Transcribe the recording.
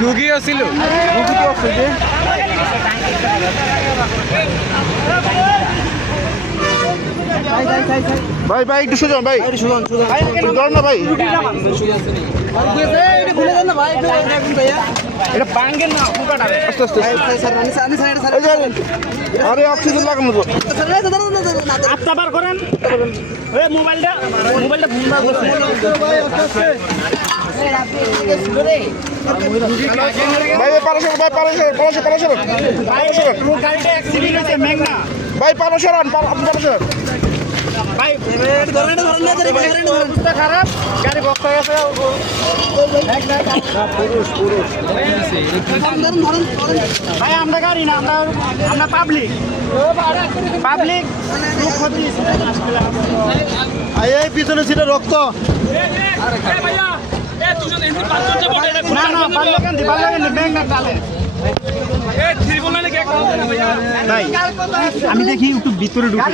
রুগী আছিল ভাই ভাই একটু সোজা ভাই ধর না ভাই এটা পাঙ্গেন না আস্তে আস্তে আরে অক্সিজেন লাগানো তো আটটা বার করেন মোবাইলটা ভাই পালাসর ভাই পালাসর গাড়িটা অ্যাক্সিডেন্ট হয়েছে মেঘনা ভাই পালাসর আপনি পালাসর ভাই অবস্থা খারাপ গাড়ি বক্স হয়ে গেছে ভাই আমরা গাড়ি না আমরা পাবলিক এই পিছনে ছিল রক্ত না পারলে ব্যাংক ডালে ভাই আমি দেখি একটু ভিতরে ঢুকি